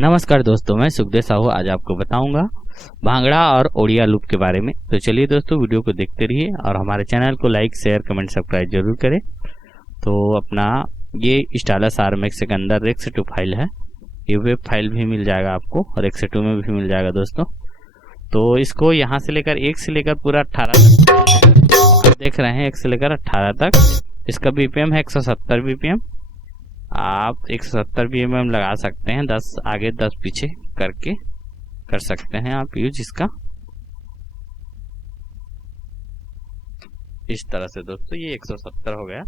नमस्कार दोस्तों, मैं सुखदेव साहू आज आपको बताऊंगा भांगड़ा और ओडिया लूप के बारे में। तो चलिए दोस्तों, वीडियो को देखते रहिए और हमारे चैनल को लाइक, शेयर, कमेंट, सब्सक्राइब जरूर करें। तो अपना ये स्टाइलस RMX के अंदर X2 फाइल है, ये वेब फाइल भी मिल जाएगा आपको और X2 में भी मिल जाएगा दोस्तों। तो इसको यहाँ से लेकर 1 से लेकर पूरा 18 तक आप देख रहे हैं, 1 से लेकर 18 तक इसका BPM है 170 BPM। आप 170 BPM लगा सकते हैं, 10 आगे 10 पीछे करके कर सकते हैं आप यूज इसका। इस तरह से दोस्तों ये 170 हो गया।